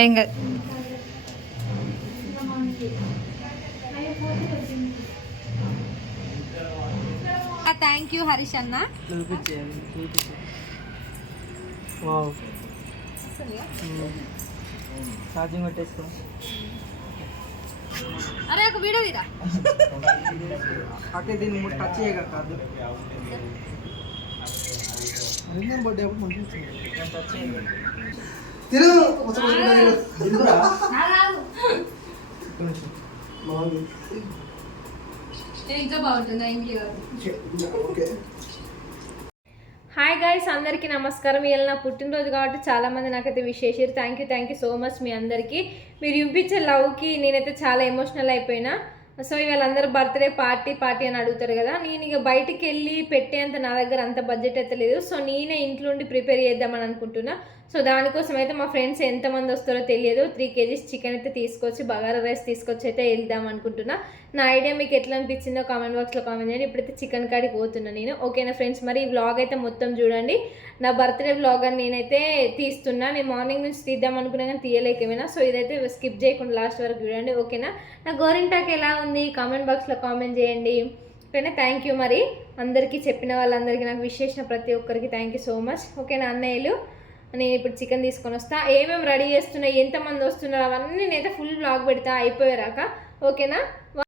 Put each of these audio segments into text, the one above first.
ఏం కాదు. Thank you Harish అన్న. ఛార్జింగ్ పెట్టేసుకో. అరే ఒక వీడియో తీరా. అక్కడ దీన్ని టచ్ చేయగా కాదు. బర్త్డే అప్పుడు మంచిగా టచ్ చేయండి. హాయ్ గైస్, అందరికీ నమస్కారం. ఇవాళ నా పుట్టినరోజు కాబట్టి చాలామంది నాకైతే విష్ చేశారు. థ్యాంక్ యూ సో మచ్ మీ అందరికీ. మీరు చూపించే లవ్కి నేనైతే చాలా ఎమోషనల్ అయిపోయినా. సో ఇవాళ అందరూ బర్త్డే పార్టీ అని అడుగుతారు కదా. నేను ఇక బయటికి వెళ్ళి పెట్టేంత నా దగ్గర అంత బడ్జెట్ అయితే లేదు. సో నేనే ఇంట్లో ఉండి ప్రిపేర్ చేద్దామని అనుకుంటున్నా. సో దానికోసం అయితే మా ఫ్రెండ్స్ ఎంతమంది వస్తారో తెలియదు. 3 kgs చికెన్ అయితే తీసుకొచ్చి బగారా రైస్ తీసుకొచ్చి అయితే వెళ్దాం అనుకుంటున్నా. నా ఐడియా మీకు ఎట్లా అనిపించిందో కామెంట్ బాక్స్లో కామెంట్ చేయండి. ఇప్పుడైతే చికెన్ కాడికి పోతున్నా నేను. ఓకేనా ఫ్రెండ్స్, మరి ఈ వ్లాగ్ అయితే మొత్తం చూడండి. నా బర్త్డే వ్లాగ్ అని నేనైతే తీస్తున్నా. నేను మార్నింగ్ నుంచి తీద్దాం అనుకున్నా కానీ తీయలేకపోయినా. సో ఇదైతే స్కిప్ చేయకుండా లాస్ట్ వరకు చూడండి. ఓకేనా, నా గోరింటాక్ ఎలా ఉంది కామెంట్ బాక్స్లో కామెంట్ చేయండి. ఓకేనా, థ్యాంక్ యూ. మరి అందరికీ చెప్పిన వాళ్ళందరికీ, నాకు విష్ చేసిన ప్రతి ఒక్కరికి థ్యాంక్ యూ సో మచ్. ఓకేనా అన్నయ్యలు, నేను ఇప్పుడు చికెన్ తీసుకొని వస్తా. ఏమేమి రెడీ చేస్తున్నా, ఎంతమంది వస్తున్నారు అవన్నీ నేనైతే ఫుల్ వ్లాగ్ పెడతా అయిపోయారాక. ఓకేనా,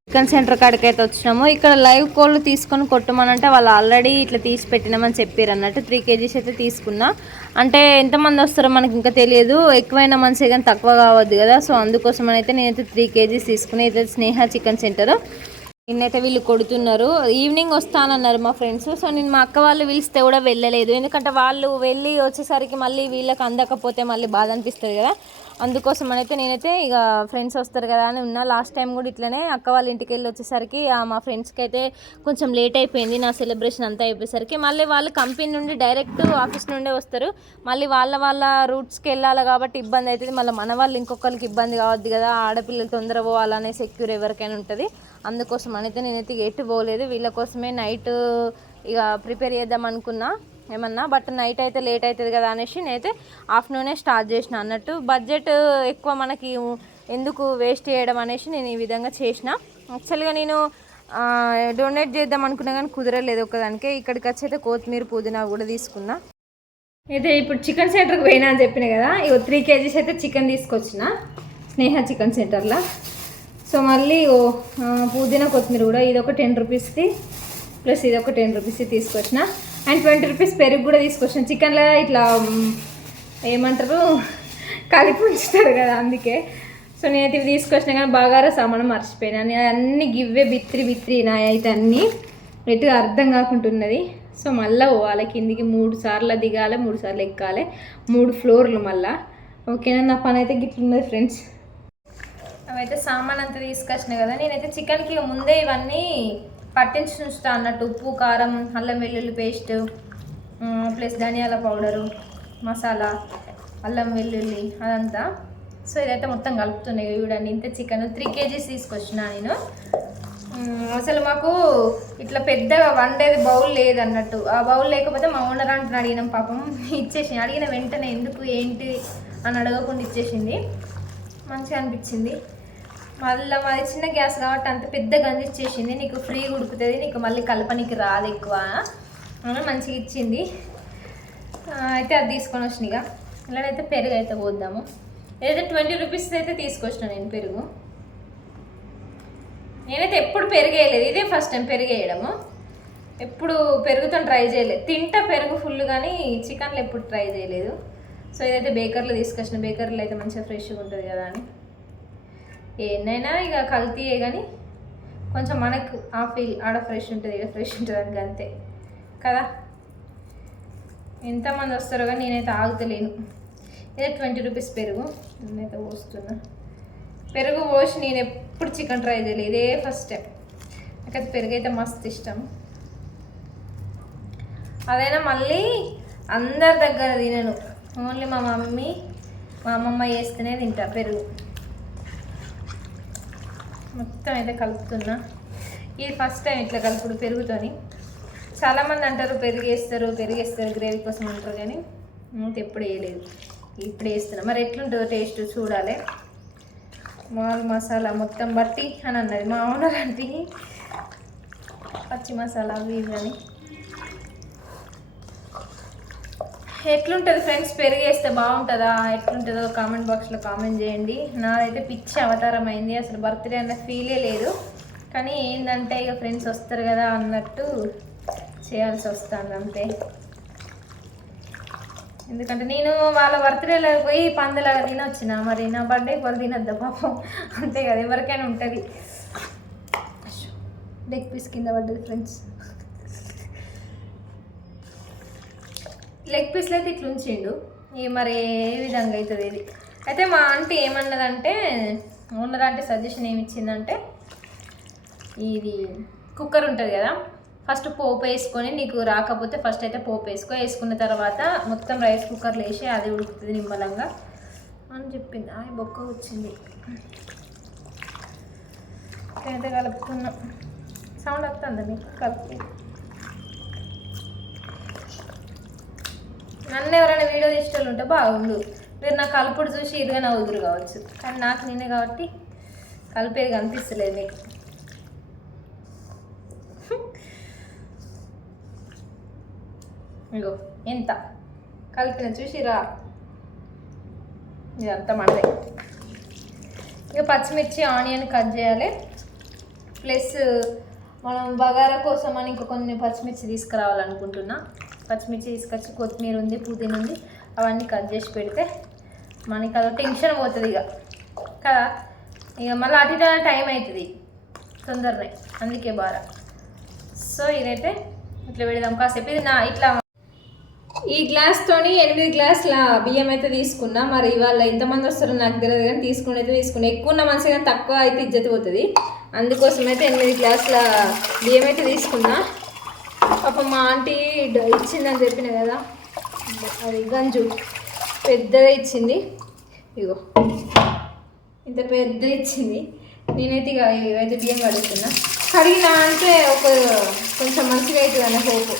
చికెన్ సెంటర్ కాడికి అయితే వచ్చినాము. ఇక్కడ లైవ్ కోళ్ళు తీసుకొని కొట్టమనంటే వాళ్ళు ఆల్రెడీ ఇట్లా తీసి పెట్టినామని చెప్పారు అన్నట్టు. 3 kgs అయితే తీసుకున్నా. అంటే ఎంతమంది వస్తారో మనకి ఇంకా తెలియదు. ఎక్కువైనా మంచిగా కానీ తక్కువ కావద్దు కదా. సో అందుకోసం అయితే నేనైతే 3 kgs తీసుకుని. అయితే స్నేహ చికెన్ సెంటర్. నిన్నైతే వీళ్ళు కొడుతున్నారు. ఈవినింగ్ వస్తానన్నారు మా ఫ్రెండ్స్. సో నేను మా అక్క వాళ్ళు పిలిస్తే కూడా వెళ్ళలేదు. ఎందుకంటే వాళ్ళు వెళ్ళి వచ్చేసరికి మళ్ళీ వీళ్ళకి అందకపోతే మళ్ళీ బాధ అనిపిస్తుంది కదా. అందుకోసం అయితే నేనైతే ఇక ఫ్రెండ్స్ వస్తారు కదా అని ఉన్నా. లాస్ట్ టైం కూడా ఇట్లనే అక్క వాళ్ళ ఇంటికి వెళ్ళి వచ్చేసరికి మా ఫ్రెండ్స్కి అయితే కొంచెం లేట్ అయిపోయింది. నా సెలబ్రేషన్ అంతా అయిపోయేసరికి మళ్ళీ వాళ్ళు కంపెనీ నుండి డైరెక్ట్ ఆఫీస్ నుండే వస్తారు. మళ్ళీ వాళ్ళ రూట్స్కి వెళ్ళాలి కాబట్టి ఇబ్బంది అవుతుంది. మళ్ళీ మన వాళ్ళు ఇంకొకరికి ఇబ్బంది కావద్దు కదా. ఆడపిల్లలు తొందర పోవాలనే సెక్యూర్ ఎవరికైనా ఉంటుంది. అందుకోసం అయితే నేనైతే ఎటు పోలేదు. వీళ్ళ కోసమే నైట్ ఇక ప్రిపేర్ చేద్దాం అనుకున్నా ఏమన్నా. బట్ నైట్ అయితే లేట్ అవుతుంది కదా అనేసి నేనైతే ఆఫ్టర్నూనే స్టార్ట్ చేసిన అన్నట్టు. బడ్జెట్ ఎక్కువ మనకి ఎందుకు వేస్ట్ చేయడం అనేసి నేను ఈ విధంగా చేసిన. యాక్చువల్గా నేను డొనేట్ చేద్దాం అనుకున్నా కానీ కుదరలేదు ఒక్కదానికే. ఇక్కడికి వచ్చి అయితే కొత్తిమీర పుదీనా కూడా తీసుకున్నా. అయితే ఇప్పుడు చికెన్ సెంటర్కి పోయినా అని చెప్పిన కదా. ఇక 3 kgs అయితే చికెన్ తీసుకొచ్చిన స్నేహ చికెన్ సెంటర్లో. సో మళ్ళీ పుదీనా కొత్తిమీర కూడా ఇది ఒక 10 రూపీస్ది ప్లస్ ఇది ఒక 10 రూపీస్ది తీసుకొచ్చిన. అండ్ 20 రూపీస్ పెరుగు కూడా తీసుకొచ్చిన. చికెన్లో ఇట్లా ఏమంటారు కలిపి ఉంచుతారు కదా అందుకే. సో నేనైతే ఇవి తీసుకొచ్చిన కానీ బగారా సామాను మర్చిపోయినా. నేను అన్నీ గివ్వే బిత్రి నా అయితే అన్నీ ఎటు అర్థం కాకుంటున్నది. సో మళ్ళీ పోవాలి కిందికి. 3 సార్లు దిగాలి, 3 సార్లు ఎక్కాలి, 3 ఫ్లోర్లు మళ్ళీ. ఓకేనా, నా పని అయితే గిట్లున్నది ఫ్రెండ్స్. అవైతే సామాన్ అంతా తీసుకొచ్చినాయి కదా. నేనైతే చికెన్కి ముందే ఇవన్నీ పట్టించి ఉంచుతా అన్నట్టు. ఉప్పు, కారం, అల్లం వెల్లుల్లి పేస్ట్ ప్లస్ ధనియాల పౌడరు, మసాలా, అల్లం వెల్లుల్లి అదంతా. సో ఇదైతే మొత్తం కలుపుతున్నాయి చూడండి. ఇంత చికెన్ 3 kgs తీసుకొచ్చిన నేను. అసలు మాకు ఇట్లా పెద్దగా వండేది బౌల్ లేదన్నట్టు. ఆ బౌల్ లేకపోతే మా ఓనర్ అంటున్నా అడిగినాం, పాపం ఇచ్చేసింది. అడిగిన వెంటనే ఎందుకు ఏంటి అని అడగకుండా ఇచ్చేసింది. మంచిగా అనిపించింది. మళ్ళీ మాది చిన్న గ్యాస్ కాబట్టి అంత పెద్ద గంజి ఇచ్చేసింది. నీకు ఫ్రీగా ఉడుకుతుంది, నీకు మళ్ళీ కలపనికి రాదు ఎక్కువ అని మంచిగా ఇచ్చింది. అయితే అది తీసుకొని వచ్చినాయిగా. ఇలానైతే పెరుగు అయితే పోద్దాము. ఏదైతే 20 రూపీస్ అయితే తీసుకొచ్చిన నేను పెరుగు. నేనైతే ఎప్పుడు పెరుగు వేయలేదు, ఇదే ఫస్ట్ టైం పెరుగు వేయడము. ఎప్పుడు పెరుగుతో ట్రై చేయలేదు. తింటా పెరుగు ఫుల్ కానీ చికెన్లో ఎప్పుడు ట్రై చేయలేదు. సో ఇదైతే బేకర్లో తీసుకొచ్చిన. బేకర్లో అయితే మంచిగా ఫ్రెష్గా ఉంటుంది కదా అని. ఏనైనా ఇక కల్తీయే కానీ కొంచెం మనకు ఆ ఫీల్ ఆడ ఫ్రెష్ ఉంటుంది, ఇక ఫ్రెష్ ఉంటుంది అని అంతే కదా. ఎంతమంది వస్తారో కానీ నేనైతే ఆగుతలేను. ఇదే 20 రూపీస్ పెరుగు నేనైతే పోస్తున్నా. పెరుగు పోసి నేను ఎప్పుడు చికెన్ ట్రై చేయలేదు, ఇదే ఫస్ట్ టైం. నాకైతే పెరుగు అయితే మస్తు ఇష్టం. అదైనా మళ్ళీ అందరి దగ్గర తినను, ఓన్లీ మా మమ్మీ మా అమ్మమ్మ చేస్తేనే తింటా పెరుగు. మొత్తం అయితే కలుపుతున్నా. ఇది ఫస్ట్ టైం ఇట్లా కలుపుడు పెరుగుతోని. చాలామంది అంటారు పెరిగేస్తారు గ్రేవీ కోసం అంటారు కానీ నేను ఎప్పుడు వేయలేదు. ఇప్పుడు వేస్తున్నా, మరి ఎట్లుంటుందో టేస్ట్ చూడాలి. మామూలు మసాలా మొత్తం బట్టి అని అన్నది మా ఓనర్ అంటే, పచ్చి మసాలా అవి ఇవి అని. ఎట్లుంటుంది ఫ్రెండ్స్, పెరిగేస్తే బాగుంటుందా ఎట్లుంటుందో కామెంట్ బాక్స్లో కామెంట్ చేయండి. నాదైతే పిచ్చి అవతారం అయింది, అసలు బర్త్డే అన్న ఫీలే లేదు. కానీ ఏంటంటే ఇక ఫ్రెండ్స్ వస్తారు కదా అన్నట్టు చేయాల్సి వస్తుంది అంతే. ఎందుకంటే నేను వాళ్ళ బర్త్డేలో పోయి పందులాగా తినొచ్చిన, మరి నా బర్త్డే వాళ్ళు తినద్దా పాపం, అంతే కదా ఎవరికైనా ఉంటుంది. లెగ్ పీస్ కింద పడ్డది ఫ్రెండ్స్. లెగ్ పీస్లో అయితే ఇట్లా ఉంచిండు, ఇక మరి ఏ విధంగా అవుతుంది ఇది. అయితే మా ఆంటీ ఏమన్నదంటే, ఓనర్ అంటే సజెషన్ ఏమి ఇచ్చిందంటే, ఇది కుక్కర్ ఉంటుంది కదా, ఫస్ట్ పోపు వేసుకొని, నీకు రాకపోతే ఫస్ట్ అయితే పోపు వేసుకున్న తర్వాత మొత్తం రైస్ కుక్కర్లో వేసి అది ఉడుకుతుంది నిమ్మలంగా అని చెప్పింది. బొక్క వచ్చింది అయితే కలుపుకున్నాం. సౌండ్ వస్తుందా మీకు కలిపి? నన్ను ఎవరైనా వీడియో తీసేటోళ్ళు ఉంటే బాగుండు, మీరు నా కలుపుడు చూసి ఇదిగా నవ్వుదురు కావచ్చు, కానీ నాకు నేనే కాబట్టి కలిపేది కనిపిస్తలేదు మీకు. ఇగో ఎంత కలిపిన చూసిరా, ఇదంతా మనదే. ఇక పచ్చిమిర్చి ఆనియన్ కట్ చేయాలి, ప్లస్ మనం బగారా కోసం అని ఇంకా కొన్ని పచ్చిమిర్చి తీసుకురావాలనుకుంటున్నా. పచ్చిమిర్చి తీసుకొచ్చి కొత్తిమీర ఉంది, పుదీనా ఉంది, అవన్నీ కట్ చేసి పెడితే మనకి అదో టెన్షన్ పోతుంది ఇక కదా. ఇక మళ్ళీ అటు ఇటు టైం అవుతుంది తొందరనే, అందుకే బాగా. సో ఇదైతే ఇట్లా పెడదాం కాసేపు. ఇది నా ఇట్లా ఈ గ్లాస్తోని 8 గ్లాసుల బియ్యం అయితే తీసుకున్నా. మరి ఇవాళ ఎంతమంది వస్తారో నాకు తెలియదు, కానీ తీసుకున్నా. ఎక్కువ ఉన్న మంచిగా, కానీ తక్కువ అయితే ఇజ్జత పోతుంది. అందుకోసం అయితే 8 గ్లాసుల బియ్యం అయితే తీసుకున్నా. పాపం మా ఆంటీ ఇచ్చిందని చెప్పిన కదా, అది గంజు పెద్దగా ఇచ్చింది. ఇగో ఇంత పెద్ద ఇచ్చింది. నేనైతే ఇక ఇవైతే బియ్యం కడుగుతున్నా. కడిగినా అంటే కొంచెం మంచిగా అవుతుంది అన్న హోపు,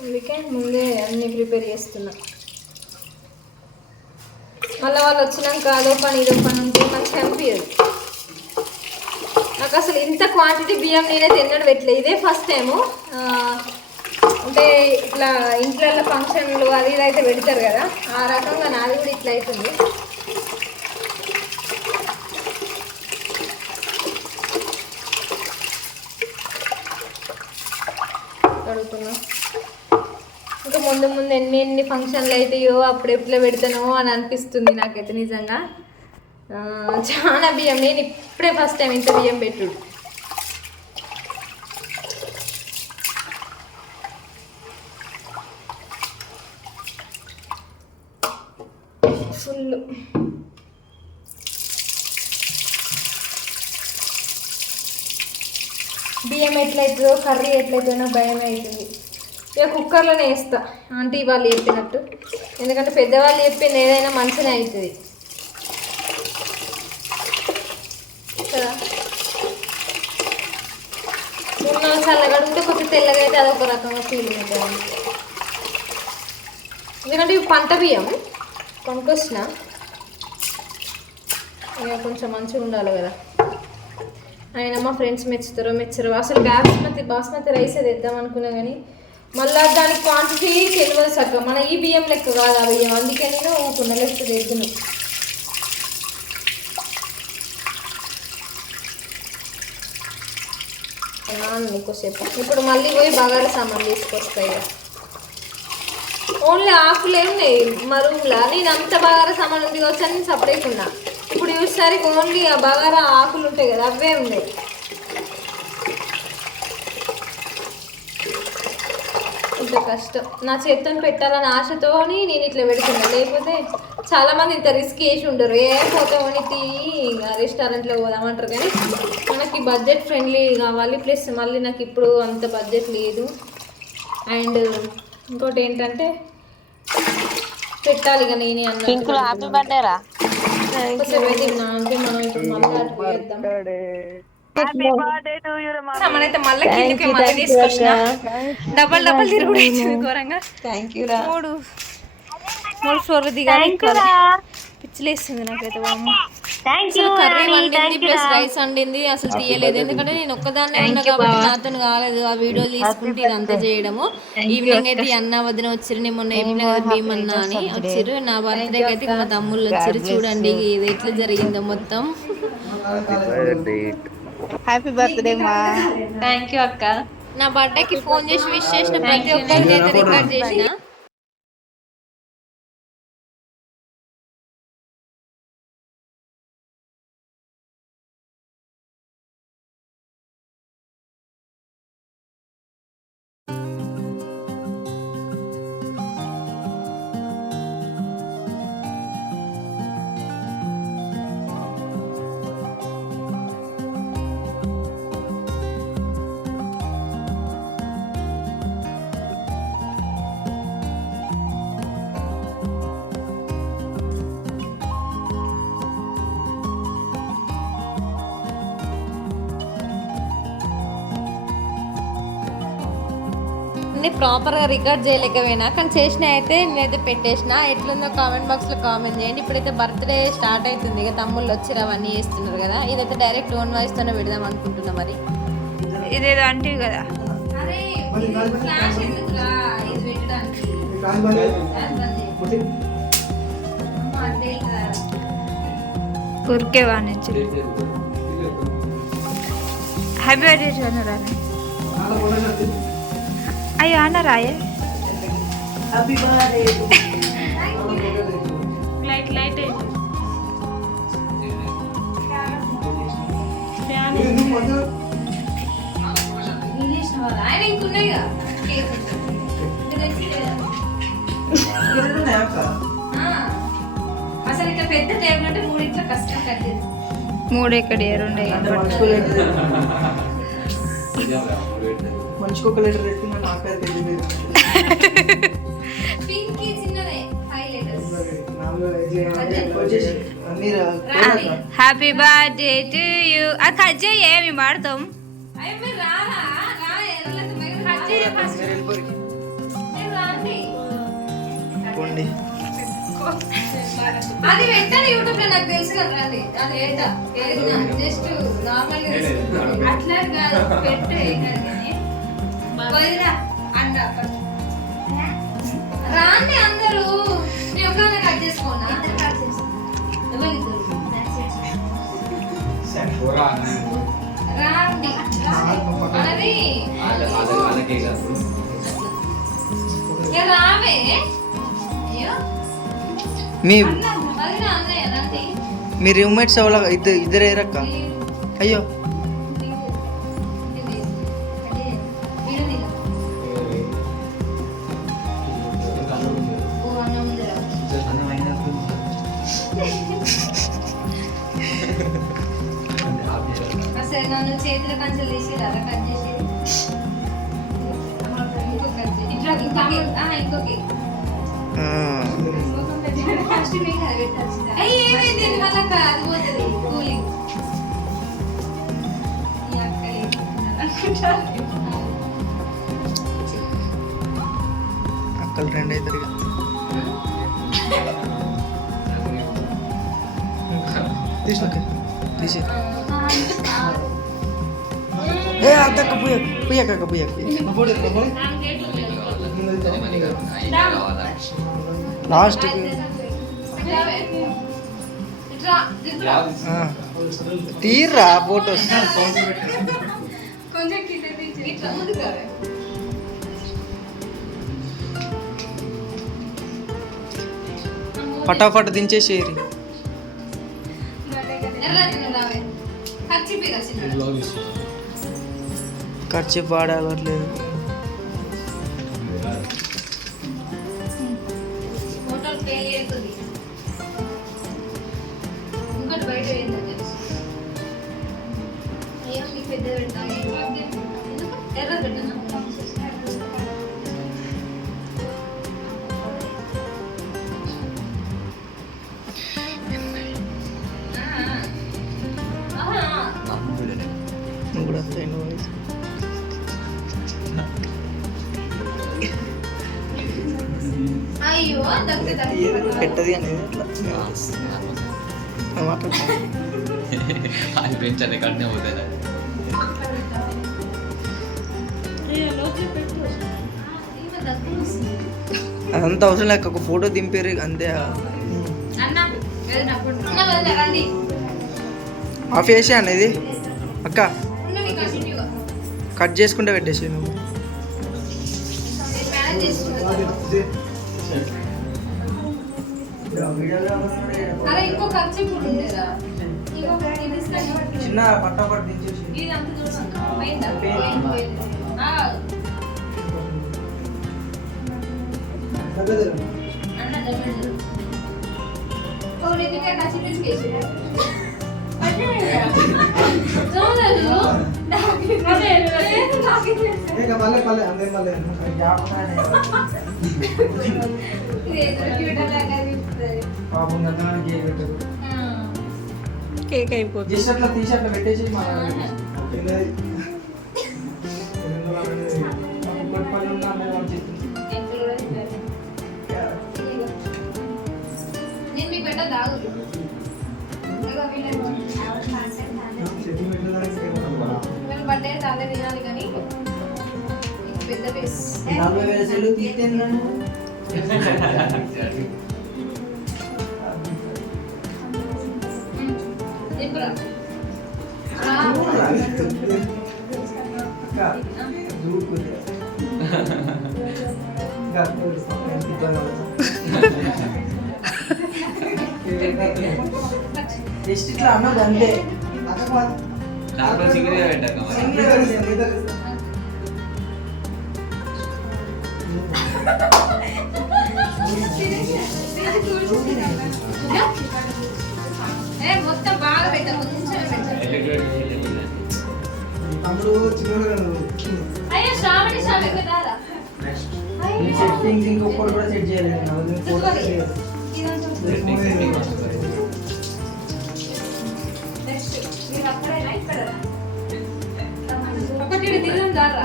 అందుకే ముందే అన్నీ ప్రిపేర్ చేస్తున్నా. మళ్ళీ వాళ్ళు వచ్చినాక అదో పని ఇదో పని ఉంటే మంచిగా అనిపించదు నాకు. అసలు ఇంత క్వాంటిటీ బియ్యం నేనైతే ఎన్నడూ పెట్టలేదు, ఇదే ఫస్ట్ టైము. అంటే ఇట్లా ఇంట్లో ఫంక్షన్లు అది ఇది అయితే పెడతారు కదా, ఆ రకంగా నాది కూడా ఇట్లా అవుతుంది. కడుగుతున్నా. ఇంకా ముందు ఎన్ని ఫంక్షన్లు అవుతాయో అప్పుడు ఎట్లా పెడతానో అని అనిపిస్తుంది నాకైతే నిజంగా. చాలా బియ్యం, నేను ఇప్పుడే ఫస్ట్ టైం ఇంత బియ్యం పెట్టుడు. ఫుల్ బియ్యం ఎట్లయితుందో కర్రీ ఎట్లయితుందో భయం అవుతుంది. ఇక కుక్కర్లోనే వేస్తా ఆంటీ వాళ్ళు చెప్పినట్టు, ఎందుకంటే పెద్దవాళ్ళు చెప్పింది ఏదైనా మంచిగా అవుతుంది కదా. ఉన్న చల్లగడుగుతే కొంచెం తెల్లగా అయితే అదొక రకంగా ఫీలింగ్ ఉంటుంది. ఎందుకంటే ఇవి పంట బియ్యం కొనుక్కొచ్చిన, ఇక కొంచెం మంచిగా ఉండాలి కదా. అయినా మా ఫ్రెండ్స్ మెచ్చరు. అసలు బాస్మతి రైస్ తెద్దాం అనుకున్నా, కానీ మళ్ళీ దాని క్వాంటిటీ తెలియదు సక్క. మన ఈ బియ్యం లెక్క కాదు ఆ బియ్యం, అందుకే నేను ఊకున్నా, లేకపోతే తెద్దును. ఎక్కువసేపు ఇప్పుడు మళ్ళీ పోయి బగారా సామాన్ తీసుకొస్తాయి. ఓన్లీ ఆకులు ఏమున్నాయి మరుగులా, నేను అంత బగారా సామాన్ ఉంది వచ్చా నేను సపరేట్ ఉన్నా. ఇప్పుడు చూసేసరికి ఓన్లీ ఆ బగారా ఆకులు ఉంటాయి కదా, అవే ఉన్నాయి. ఇంత కష్టం నా చేతితో పెట్టాలని ఆశతోని నేను ఇట్లా పెడుతున్నా, లేకపోతే చాలామంది ఇంత రిస్క్ వేసి ఉండరు. పోతామని రెస్టారెంట్లో పోదామంటారు, కానీ మనకి బడ్జెట్ ఫ్రెండ్లీ కావాలి. ప్లస్ మళ్ళీ నాకు ఇప్పుడు అంత బడ్జెట్ లేదు. అండ్ ఇంకోటి ఏంటంటే పెట్టాలి ఇక నేనే అన్నట్టు. కొంచెం తిన్నా అంటే మనం ఇప్పుడు మళ్ళీ అటు వేద్దాం. మనైతే మళ్ళీ కిందకి మళ్ళీ తీసుకొచ్చిన డబల్ తిరుగుడు అవుతుంది ఘోరంగా. మూడు ఫ్లోర్లు దిగాలి, పిచ్చిలేస్తుంది నాకైతే. అసలు కర్రీ వండింది ప్లస్ రైస్ వండింది అసలు తీయలేదు, ఎందుకంటే నేను ఒక్కదాన్నే ఉన్నా కాబట్టి నాతో కాలేదు ఆ వీడియోలు తీసుకుంటే ఇదంతా చేయడము. ఈవినింగ్ అయితే అన్న వదిన వచ్చిరు, నేను మొన్న చెప్పిన కదా భీమన్న అని వచ్చిరు. నా బర్త్డేకి అయితే మా తమ్ముళ్ళు వచ్చిరు. చూడండి ఇది ఎట్లా జరిగిందో మొత్తం. హ్యాపీ బర్త్డే మా. థ్యాంక్ యూ అక్క. నా బర్త్డేకి ఫోన్ చేసి విష్ చేసిన ప్రతి ఒక్కరికి అయితే రికార్డ్ చేసిన. అన్ని ప్రాపర్గా రికార్డ్ చేయలేకపోయినా కానీ చేసిన అయితే నేనైతే పెట్టేసిన. ఎట్లుందో కామెంట్ బాక్స్లో కామెంట్ చేయండి. ఇప్పుడైతే బర్త్డే స్టార్ట్ అవుతుంది, ఇక తమ్ముళ్ళు వచ్చి అవన్నీ చేస్తున్నారు కదా. ఇదైతే డైరెక్ట్ ఓన్ వాయిస్తోనే పెడదాం అనుకుంటున్నా. మరి ఇదేదో అంటే కదా ఊరికే వాణించు. హ్యాపీ బర్త్డే అన్నారా? అయ్యో అన్నారాయే. లైట్ లైట్ అసలు ఇట్లా పెద్ద టేబుల్ అంటే మూడు ఇట్లా కష్టం కట్టేది. మూడు ఎక్కడ రెండు మనిషికి ఒక లీటర్ పెట్టుకున్నా నాకైతే పింకీ చిన్నదే 5 litres. Happy birthday to you. అది కట్ చేయి, ఏమి వాడతాం. అది పెట్టండి యూట్యూబ్ లో, నాకు తెలుసు కదా. అది జస్ట్ నార్మల్ అట్లా కాదు, పెట్టు రాండి అందరూ. నేను ఎప్పుడైనా కట్ చేసుకోనా? రాండి అది రావే. మీ రూమ్మేట్స్ ఎవరు? ఇద్దరే రక్క. అయ్యో అసలు నన్ను చేతుల కంచెలు తీసేదా కట్ చేసేది. ఇంకొక అక్కలు రెండు అవుతారు ఇక. తీసి ఏ అద్దక్క పుయ్యక్క లాస్ట్ తీర్రా ఫోటోస్. ఫటాఫట్ దించేసేరి. ఖర్చు పాడవట్లేదు. అయ్యో పెట్టది అనేది ఇట్లా అది పెంచాలి కట్నే పోతుంది అదంతా అవసరం లేక ఒక ఫోటో దింపారు అంతే. ఆఫ్ చేసి అనేది అక్క కట్ చేసుకుంటే పెట్టేసి నువ్వు. ఇంకో ఖర్చు ఇప్పుడు ఉండేదా చిన్న పట్టాపట్టు దించేసి కేక్ అయిపోతుంది. జస్ట్ అట్లా తీసి అట్లా పెట్టేసి నేను మీకు పెట్ట దాగు బర్త్డే తాగే తినాలి కానీ పెద్ద పీస్ 40,000 సెల్లు తీస్తేనా ఇప్పుడు జస్ట్ ఇట్లా అన్నది అంతే. దాంట్లో సిగరెట్ పెట్టాక మొత్తం బాగా పెట్టాలి తమ్ముడు చిన్న అయ్యో శ్రావణి శ్రావణి పెట్టారా సెట్టింగ్స్ ఇంకొకటి కూడా సెట్ చేయలేదు. ఒకటి దిగుదాం దారా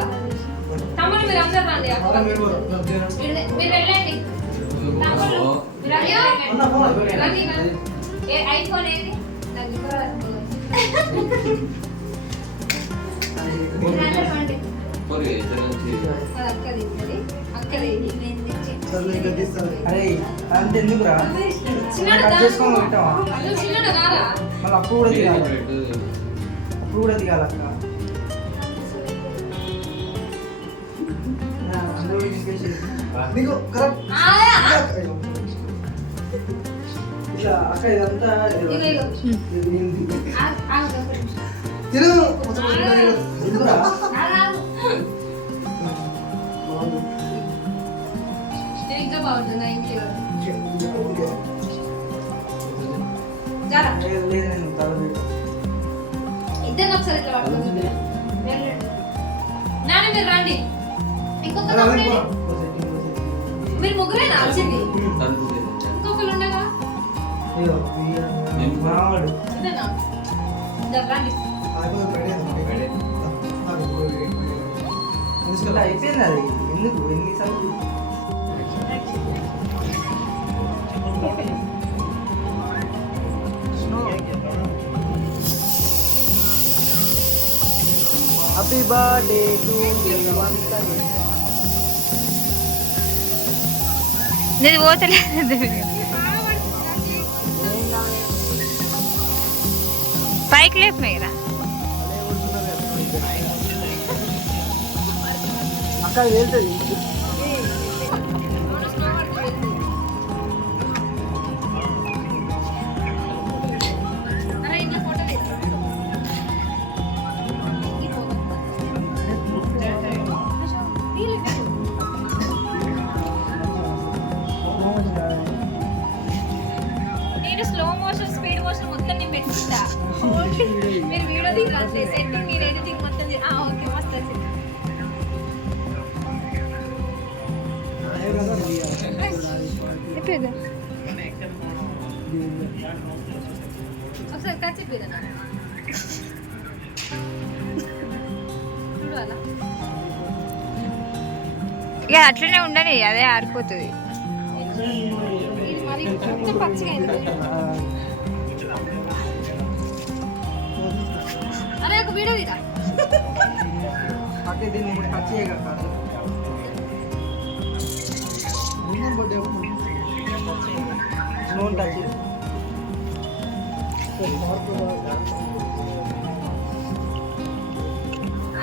తమ్ముడు మీరు అందరు రండి మీరు వెళ్ళండి తమ్ముడు మీరు రండి ఐఫోన్ ఏది అరే అంత ఎందుకురా కట్ చేసుకొని పెట్టావా మళ్ళీ అప్పుడు కూడా దిగాలి. అప్పుడు కూడా దిగాలి అక్క. నీకు కరెక్ట్ ఇట్లా అక్క ఇదంతా తిరుగు ఎందుకురా ఇంకా బాగుంటుంది ఇద్దరు ఒకసారి ఇట్లా పట్టుకోండి నాన్న మీరు రండి ఇంకొక మీరు ముగ్గురేనా వచ్చింది ఇంకొకరు ఉండగా ఇదేనా రండి అయిపోయింది అది ఎందుకు ఎన్నిసార్లు హ్యాపీ బర్త్డే టు నేను పోతలేదు పైకి లేపు మీరా అక్కడ వెళ్తుంది. నేను స్లో మోషన్ స్పీడ్ మోషన్ మొత్తం నేను పెట్టిస్తా మీరు వీడియో దిగట్లేదు సెట్ మీరు ఎడిటింగ్ మొత్తం ఓకే మస్తు వచ్చింది ఒకసారి ఖర్చు చెప్పేదా చూడు అలా ఇక అట్లనే ఉండని అదే ఆరిపోతుంది. ఇది మరి కొంచెం పచ్చిగా అయింది. అరే ఒక వీడియో తీరా. అదే దీన్ని ఇప్పుడు టచ్ చేయగలుగుతారు. స్టోన్ టచ్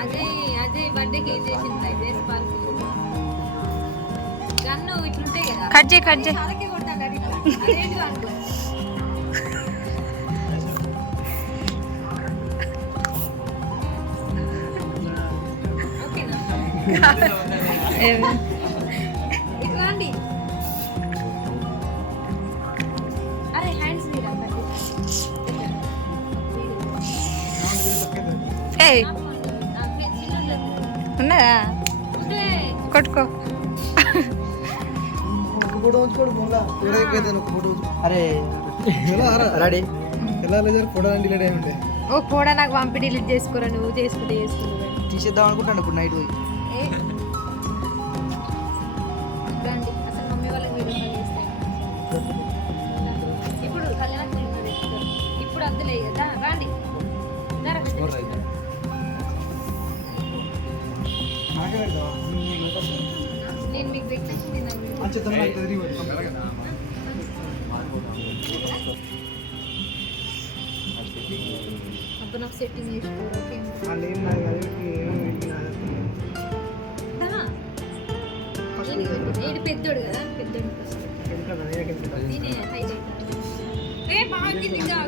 అదే అదే బర్త్డేకి ఏం చేసింది అయితే స్పార్క్ గన్ను ఇట్లుంటాయి కదా. కట్ చేయి చాలకే కొట్టాలి అది ఇట్లా. అదేంటి అనుకో. ఓకేనా ఇటు రండి. అరే హ్యాండ్స్ మీరా ఏయ్ ఉన్నదా కొట్టుకో. ఫోటో ఉంచుకోడు బోలా ఒక ఫోటో. అరే రెడీ ఫోటో అంటే డిలీట్ అయ్యి ఓ కూడా నాకు పంపి డిలీట్ చేసుకోరా. నువ్వు చేసుకుంటే చేసుకుంటావు. తీసేద్దాం అనుకుంటాను ఇప్పుడు నైట్ పోయి. రండి అసలు మమ్మీ వాళ్ళకి వీడియో కాల్ చేస్తాను. ఇప్పుడు కళ్యాణం ఇప్పుడు వద్దులే కదా. రండి నేను మీకు పెట్టేసింది. అప్పుడు నాకు సెట్టింగ్ చేసుకోవాలి. ఏడు పెద్దోడు కదా. పెద్దోడు నేనే హైలైట్. ఏ బాగా కిందిగా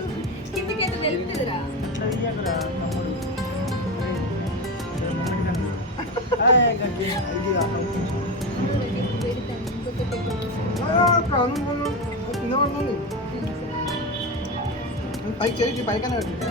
కిందికైతే వెళ్తుందిరా. పైకి చేసి పైకనే పెట్టింది.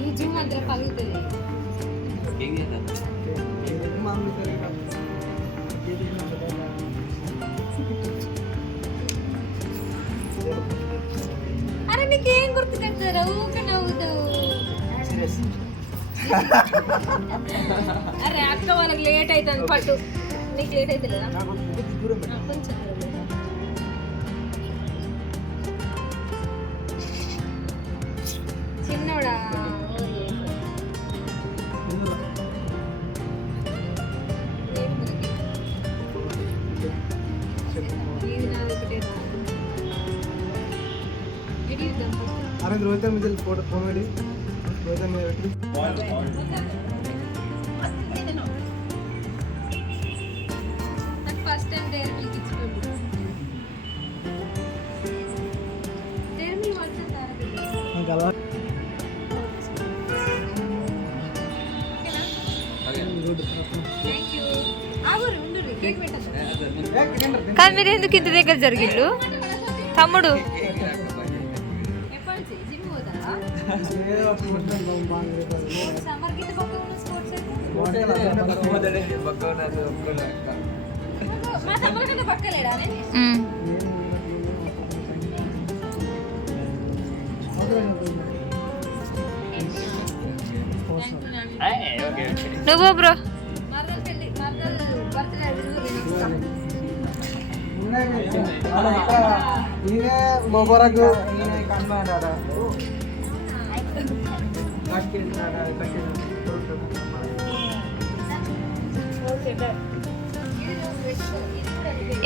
ఈ జూమ్ అంతా పలుగుతుంది. అరే నీకేం గుర్తుకొచ్చారా? ఊక నవ్వుతావు. అరే అక్క వాళ్ళకి లేట్ అవుతుంది. పట్టు నీకు లేట్ అవుతుంది కదా కొంచెం. చిన్నోడా ఇది నాది ఒకటే రా. అరే రోహిత మీద ఫోటో ఫోన్ పెట్టి రోహిత మీద పెట్టి నాకు ఫస్ట్ టైం డైరీ మిల్క్ ఇచ్చిపోయింది. డైరీ మిల్క్ వచ్చింది. అలా థ్యాంక్ యూ. ఆగురు ఉండు కేక్ పెట్టద్దు. కానీ మీరు ఎందుకు ఇంటి దగ్గర జరిగిళ్ళు తమ్ముడు? ఎప్పటి నుంచి జిమ్ పోతారా? సమ్మర్ కింద పక్క ఉన్న స్పోర్ట్స్ అయితే మా తమ్ముడు కన్నా పక్కలేడా? నువ్వు బ్రో మరదలు పెళ్ళి మరదలు బర్త్డే ఈయనే మొబరకు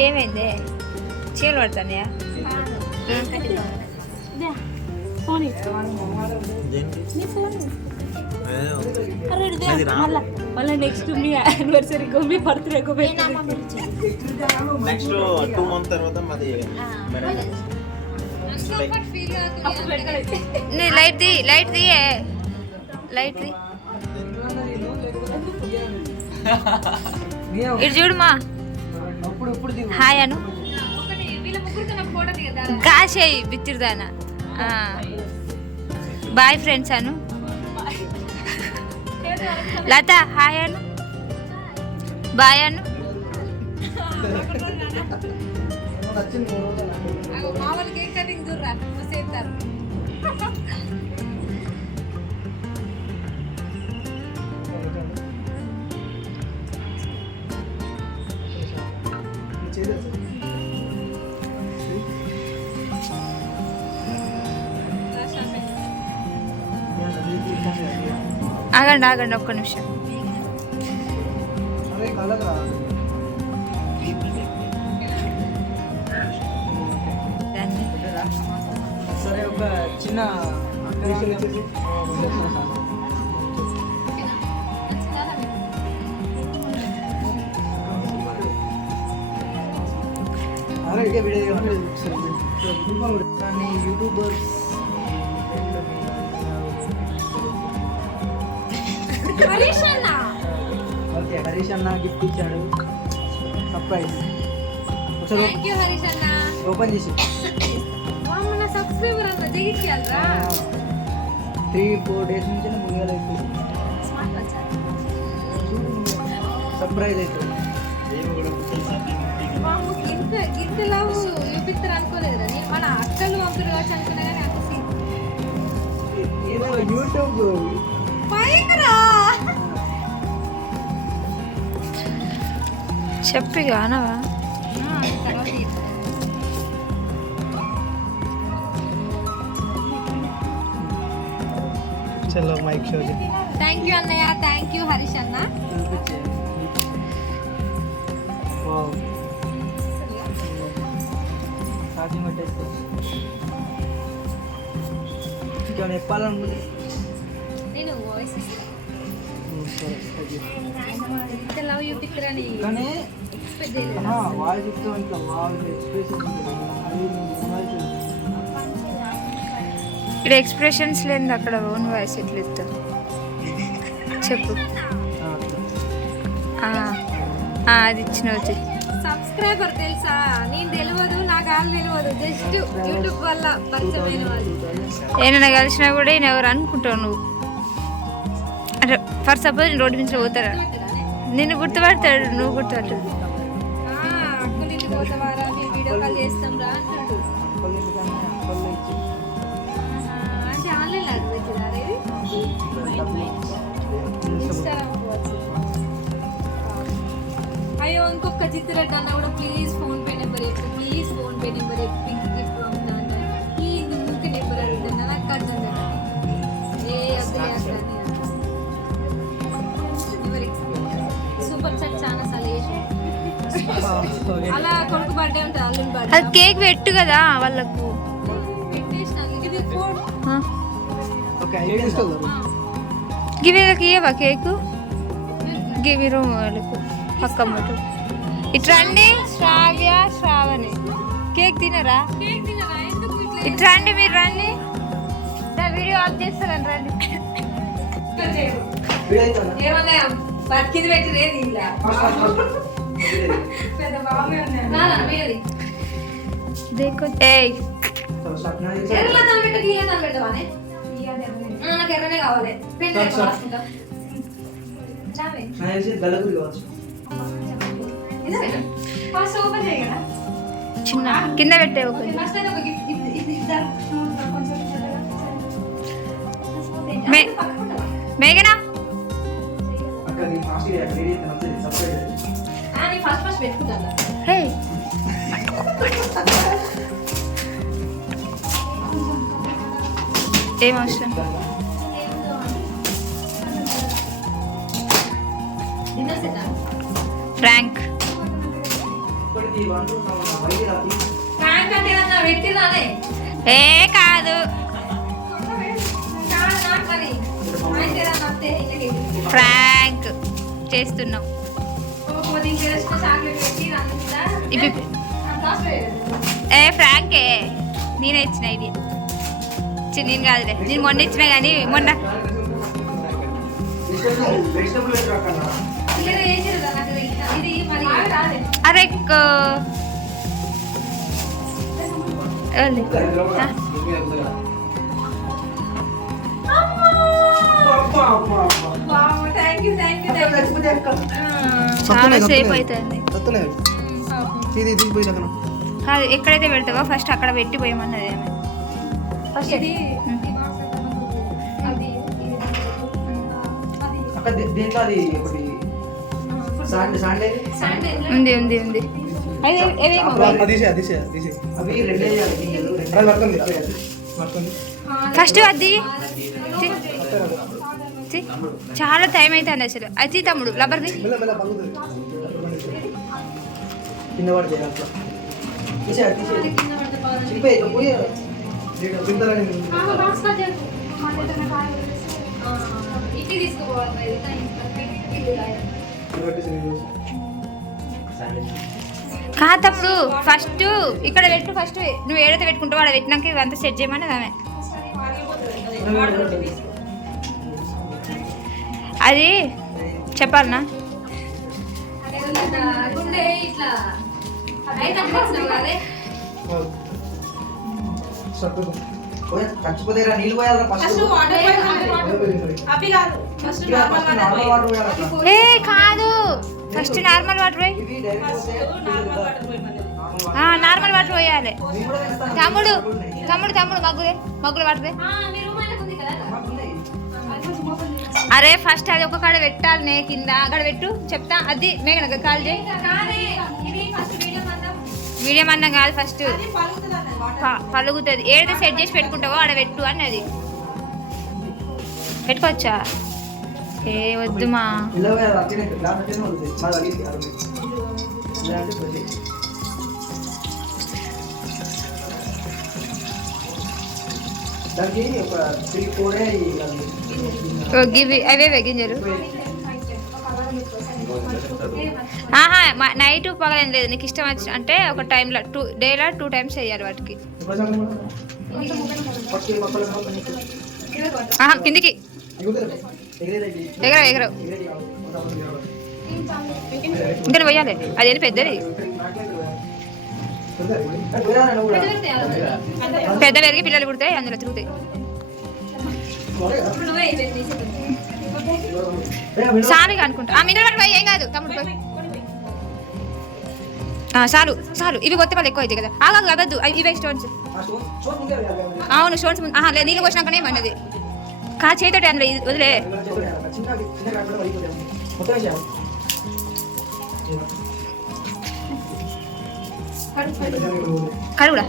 ఏమైంది? చీరలు పడతానయా? మళ్ళీ నెక్స్ట్ మీ యానివర్సరీకో మీ బర్త్డేకో నెక్స్ట్ 2 మంత్ తర్వాత మాది light the light the light the ఇటు చూడు మా ఇప్పుడు దిగు. హాయ్ అను ఒకటి వీళ్ళ ముగ్గురితో నాకు ఫోటో దిగదా కాసేయి బిచ్చిరుదానా బాయ్ ఫ్రెండ్స్ అను లత హాయ్ అను బాయ్ అను వచ్చింది 3 రోజులు అగో మా వాళ్ళు కేక్ కటింగ్ దూర్రా చేస్తారు ఆగండి ఆగండి ఒక్క నిమిషం అదే కలర్ రా. సరే ఒక చిన్న అరే ఇదే వీడియో కానీ యూట్యూబర్స్ హరీష్ అన్న ఓకే హరీష్ అన్న గిఫ్ట్ ఇచ్చాడు సర్ప్రైజ్ ఒకసారి థ్యాంక్ యూ హరీష్ అన్న ఓపెన్ చేసి మన సబ్స్క్రైబర్ అన్న దిగిచ్చేయాలరా 3-4 డేస్ నుంచి ముందుగా అయిపోయింది స్మార్ట్ వచ్చా సర్ప్రైజ్ అవుతుంది మాకు ఇంత లవ్ చూపిస్తారు అనుకోలేదు రా మన అక్కలు పంపిరు కావచ్చు అనుకున్నా కానీ అంత సీన్ ఏదో యూట్యూబ్ పైకరా చెప్పి కానవా చలో మైక్ షో థ్యాంక్ యూ అన్నయ్య థ్యాంక్ యూ హరీష్ అన్న వావ్ ఛార్జింగ్ పెట్టేసుకో ఇంకా చెప్పాలనుకుంటే నేను వాయిస్ ఇంత లవ్ చూపిస్తారని కానీ ఎక్స్పెక్ట్ చేయలేదు వాయిస్ చెప్తాం ఇంకా వాయిస్ ఎక్స్ప్రెషన్ ఉంటుంది అది వాయిస్ ఇక్కడ ఎక్స్ప్రెషన్స్ లేదు అక్కడ ఓన్ వాయిస్ ఎట్లా ఇస్తావు చెప్పు అది ఇచ్చినవు సబ్స్క్రైబర్ తెలుసా నేను తెలియదు నాకు వాళ్ళు తెలియదు జస్ట్ యూట్యూబ్ వల్ల పరిచయమైన వాళ్ళు ఏమైనా కలిసినా కూడా నేను ఎవరు అనుకుంటావు నువ్వు అంటే ఫర్ సపోజ్ రోడ్డు మీద పోతారా నిన్ను గుర్తుపడతాడు నువ్వు గుర్తుపట్టాడు అక్కడి నుంచి పోతావారా మేము వీడియో కాల్ చేస్తాం రా అంటాడు అంటే ఆన్లైన్ అది పెట్టినారా ఇన్స్టాగ్రామ్ అయ్యో ఇంకొక చిత్రరెడ్డి అన్న కూడా ప్లీజ్ ఫోన్ పే నెంబర్ చెప్పు ప్లీజ్ ఫోన్ పే నెంబర్ చెప్పి పింక్ గిఫ్ట్ పంపుతాను ఈ నువ్వుకి నెంబర్ అడుగుతున్నా నాకు అర్థం కదా ఏ అసలు సూపర్ చాట్ చాలా సార్లు చేసి అలా కొడుకు బర్త్డే ఉంటుంది అల్లుని అది బర్త్డే కేక్ పెట్టు కదా వాళ్ళకు పెట్టేసిన ఇది ఫోన్ ఓకే అయిపోయింది గివేలకి ఇవ్వవా కేకు గివి రూమ్ వాళ్ళకు పక్క మొట్టు ఇట్రండి శ్రావ్య శ్రావణి కేక్ తినరా కేక్ తినరా ఎందుకు ఇట్లా ఇట్రండి మీరు రండి వీడియో ఆఫ్ చేస్తారని రండి ఏమన్నా బతికింది పెట్టిరేది ఇలా పెద్ద బాగా ఉన్నాయి ఏయ్ ఎర్రలా దాని పెట్ట గీల దాని పెట్టవానే నాకు ఎర్రనే కావాలి పెళ్ళి రాసుకుంటా గలగురి కావచ్చు ఫస్ట్ ఓపెన్ చేయ కదా చిన్న కింద పెట్టే ఒక ఫస్ట్ అయితే ఒక గిఫ్ట్ ఇది ఇద్దాం కొంచెం మే- మేఘనా అక్కడ నీ ఫాస్ట్ రెడీ అయితే సపరేట్ నీ ఫస్ట్ పెట్టుకుంటా హే ఏం అవసరం డిన్నర్ సెట్ ఫ్రాంక్ ఇప్పటికి 1 వైద్య రాతి ఫ్రాంక్ అంటే ఏమన్నా పెట్టిరానే ఏ కాదు మరి అయితే నస్తే ఇళ్ళకి ఫ్రాంక్ చేస్తున్నాం చాక్లెట్ పెట్టి అంతా ఇవి ఏ ఫ్రాంకే నేనే ఇచ్చిన ఐడియా నేను కాదులే నేను మొన్న ఇచ్చిన కానీ మొన్న వెజిటబుల్ అక్కడ అరే చాలా సేపు అవుతుంది ఇది తీసిపోయి అక్కడ కాదు ఎక్కడైతే పెడతావో ఫస్ట్ అక్కడ పెట్టిపోయామన్నది ఆమె ఫస్ట్ అక్కడ దీంట్లో అది ఒకటి సాండే ఉంది ఉంది ఉంది అది ఏవేమో అవి రెండు వేయాలి ఫస్ట్ అది చాలా టైం అవుతుంది అసలు అది తమ్ముడు లబ్బర్ది కింద పడితే అట్లా తీసేయాలి చిరిపోయి పోయి కాదు తమ్ముడు ఫస్ట్ ఇక్కడ పెట్టు ఫస్ట్ నువ్వు ఏడైతే పెట్టుకుంటావు అక్కడ పెట్టినాక ఇవంతా సెట్ చేయమన్నది ఆమె అది చెప్పాలనా చచ్చిపోతే నీళ్ళు పోయాలి ఫస్ట్ ఏ కాదు ఫస్ట్ నార్మల్ వాటర్ పోయి నార్మల్ వాటర్ పోయాలి తమ్ముడు తమ్ముడు తమ్ముడు మగ్గులు వాటర్ అరే ఫస్ట్ అది ఒక కాడ పెట్టాలి కింద అక్కడ పెట్టు చెప్తా అది మేఘన కాల్ చేయి మీడియం అన్నం కాదు ఫస్ట్ పలుగుతుంది ఏదైతే సెట్ చేసి పెట్టుకుంటావో ఆడ పెట్టు అన్నది పెట్టుకోవచ్చా ఏ వద్దుమా దానికి ఒక 3-4 గివి అవే గింజలు నైట్ పగలేం లేదు నీకు ఇష్టం వచ్చి అంటే ఒక టైంలో డేలో 2 టైమ్స్ చేయాలి వాటికి కిందికి ఎగరవు ఇంకా పోయాలి అదేంటి పెద్దది పెద్ద పెరిగి పిల్లలు పుడతాయి అందులో తిరుగుతాయి సాలుగా అనుకుంటా మినరల్ పోయి ఏం కాదు తమ్ముడు పోయి చాలు చాలు ఇవి కొత్త వాళ్ళు ఎక్కువ అవుతాయి కదా ఆగా అవ్వద్దు ఇవే స్టోన్స్ అవును స్టోన్స్ లేదు నీళ్ళు పోసినాకనే అన్నది కా చేతోటి అందులో వదిలే కడుగుడా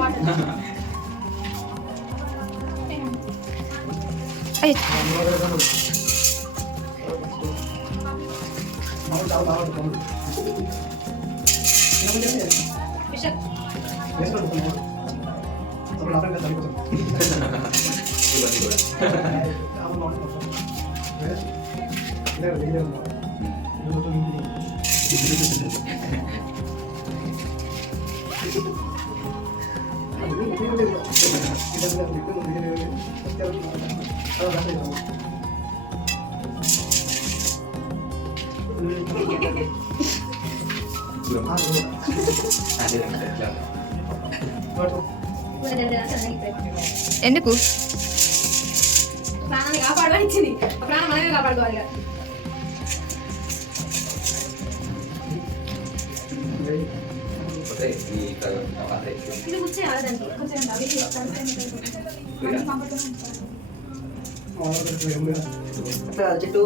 ఎందుకు ప్రాణాన్ని కాపాడవచ్చింది ప్రాణం మనమే కాపాడుకోవాలి చెట్టు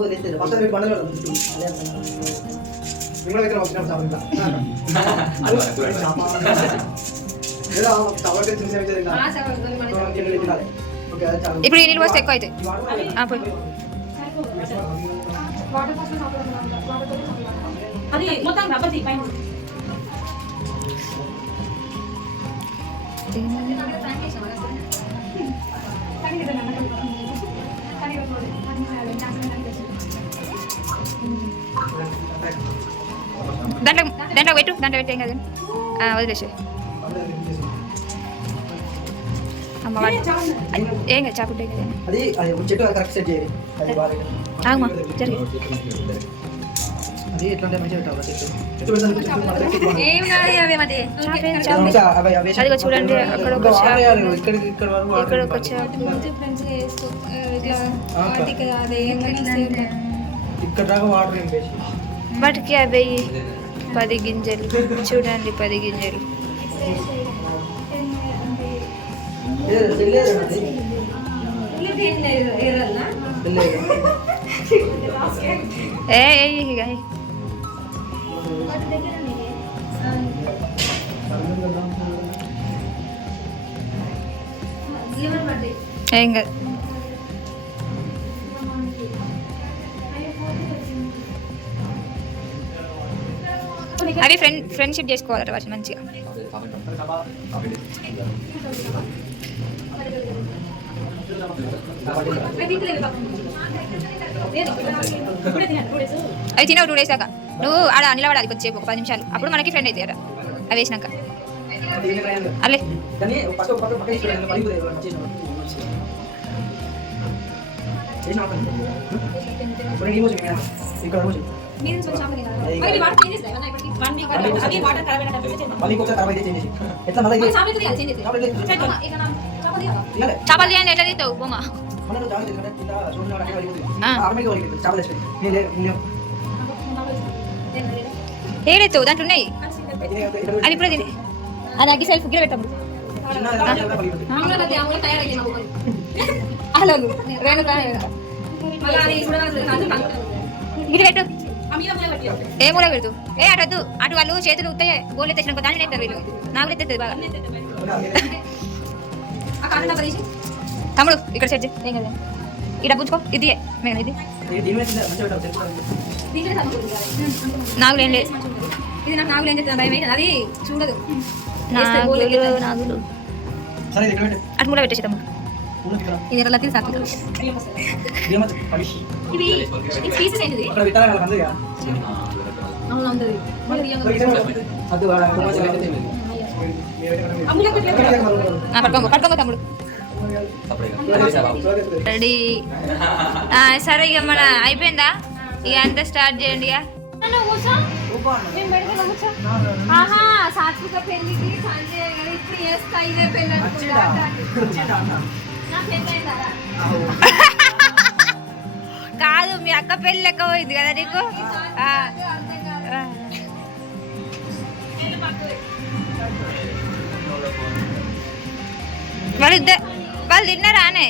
ఇప్పుడు ఈ నీళ్ళు పోస్తే ఎక్కువ అవుతాయి అది మొత్తం రబ్బర్ పైన దాంట్లో దాంట్లో పెట్టు దాంట్లో పెట్టేం కదా వదిలేసి అమ్మ ఏం కదా చాకుంటే కదా అది చెట్టు కరెక్ట్ సెట్ చేయాలి అది బాగా ఆగమా జరిగి అది ఎట్లా అంటే మంచిగా పెట్టాలి చెట్టు పెడతాను ఏం కాదు అవే మధ్య అదిగో చూడండి, అక్కడ ఒక చేప. ఇక్కడికి ఇక్కడ వరకు ఇక్కడ ఒక చేప. ఇక్కడ దాకా వాటర్ ఏం వేసి వాటికి అవి 10 గింజలు చూడండి, 10 గింజలు. ఏ ఇక ఏం కాదు. అవి ఫ్రెండ్షిప్ చేసుకోవాలట వాటి మంచిగా. అవి తినవు 2 days దాకా. నువ్వు ఆడ నిలబడాలి కొద్దిసేపు, ఒక 10 నిమిషాలు. అప్పుడు మనకి ఫ్రెండ్ అవుతాయి అట అవి వేసినాక. అల్లే చేపలు తీయండి, ఎట్లా తీస్తావు బొమ్మ? ఏడెత్తావు, దాంట్లో ఉన్నాయి అది ఇప్పుడే తిని. అది అగ్గి సెల్ఫ్ గిర పెట్టాము. హలో గిరి పెట్టు. ఏ మూల పెడుతూ ఏ అటొద్దు, అటు వాళ్ళు చేతులు ఉత్తాయి గోళ్ళు తెచ్చిన దాన్ని నెత్తారు వీళ్ళు. నాకు ఎత్తుంది బాగా. తమ్ముడు ఇక్కడ సెట్ చేయి, ఏం కదా ఈ డబ్బు ఉంచుకో. ఇది మేము ఇది నాగులు ఏం లేదు. ఇది నాకు నాగులు ఏం చేస్తుంది భయం అయితే అది చూడదు. నాగులు అటు మూల పెట్టేసి తమ్ముడు. ఇది ఎలా తీసి ఇవి పీసెస్ ఏంటిది? పట్టుకోండి తమ్ముడు. రెడీ. సరే ఇక మన అయిపోయిందా? ఇక అంతా స్టార్ట్ చేయండి. ఇక సాత్విక పెళ్లికి ఇప్పుడు చేస్తా ఇదే పెళ్ళి. కాదు, మీ అక్క పెళ్ళి లెక్క పోయింది కదా నీకు. వాళ్ళు తిన్నారానే?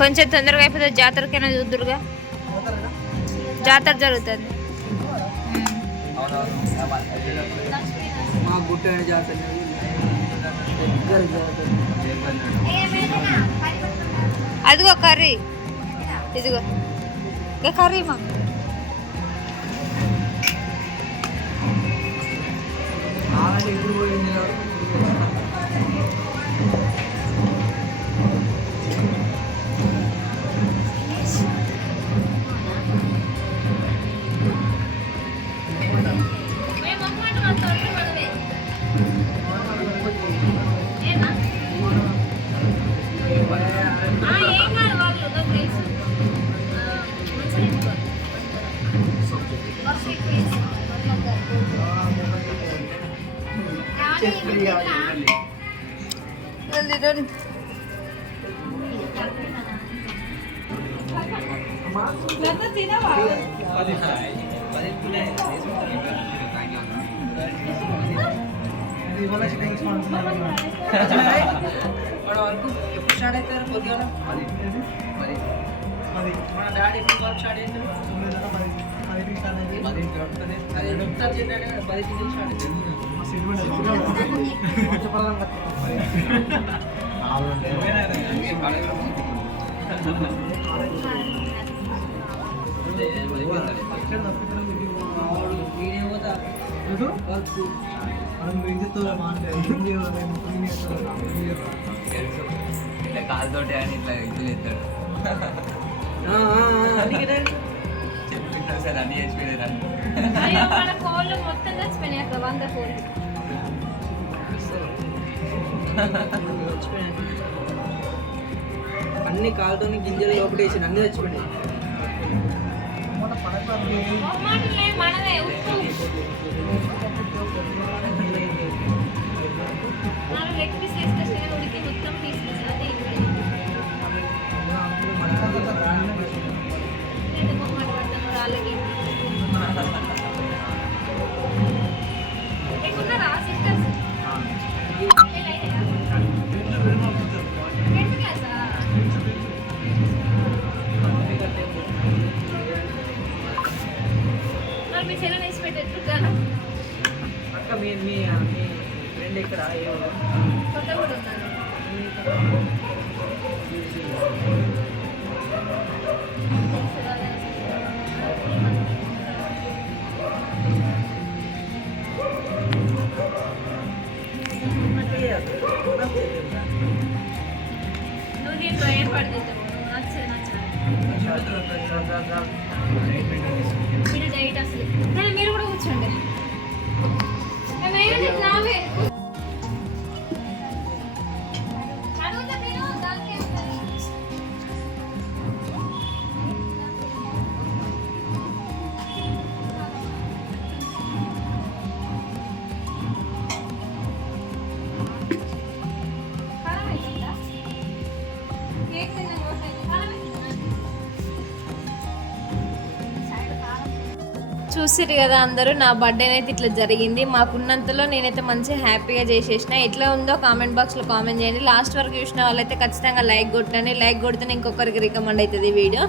కొంచెం తొందరగా అయిపోతే జాతరకైనా చూద్దురుగా. జాతర జరుగుతుంది. అదిగో కర్రీ, ఇదిగో ఇక కర్రీ మా ఎప్పుడు స్టార్ట్ అవుతారు? కొద్దిగా మన డాడీ ఎప్పుడు వర్క్ స్టార్ట్ అవుతారు? 10 స్టార్ట్ అవుతుంది. అది డాక్టర్ చెప్పాడు 10 స్టార్ట్ అవుతుంది. మావాడు వీడియో పోతా వర్క్ మనం విందుతో మాట్లాడి తెలుసు ఇట్లా కాలుతోటి అని ఇట్లా ఇది చేస్తాడు చెప్పిన సార్ అన్ని చేసిపోయారు అయ్యో మన కోళ్ళు మొత్తం చచ్చిపోయినాయి అక్కడ 100 కోళ్ళు. అన్ని కాలుతో గింజలు లోపటేసి అన్ని చచ్చిపోయినాయి. మొహమాటంలే, మనదే ఉప్పు. 4 లెగ్ పీస్ వేసుకొస్తే ఉడికి మొత్తం పీసెస్ అది ఇది మొహమాట పడతాను రాళ్ళకి. ఎక్కున్నారా సిస్టర్స్? మరి మీ చెల్లెని వేసి పెట్టేట్టు కదా అక్క మీ మీ మీ ఫ్రెండ్ ఇక్కడ ఏ ఊరు? కొత్త కూడా ఉన్నాను. నువ్వు నేను ట్రై పడుతుంది నచ్చదు మీరు డైట్ అసలు కానీ మీరు కూడా కూర్చోండి నావే అడుగుతా నేను దానికి చూసిరు కదా అందరూ నా బర్త్డే అయితే ఇట్లా జరిగింది. మాకున్నంతలో నేనైతే మంచిగా హ్యాపీగా చేసేసిన. ఎట్లా ఉందో కామెంట్ బాక్స్లో కామెంట్ చేయండి. లాస్ట్ వరకు చూసిన వాళ్ళైతే ఖచ్చితంగా లైక్ కొట్టండి. లైక్ కొడితేనే ఇంకొకరికి రికమెండ్ అవుతుంది వీడియో.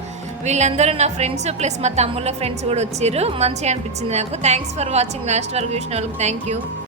వీళ్ళందరూ నా ఫ్రెండ్స్ ప్లస్ మా తమ్ముళ్ళ ఫ్రెండ్స్ కూడా వచ్చారు. మంచిగా అనిపించింది నాకు. Thanks for watching. లాస్ట్ వరకు చూసిన వాళ్ళకి థ్యాంక్ యూ.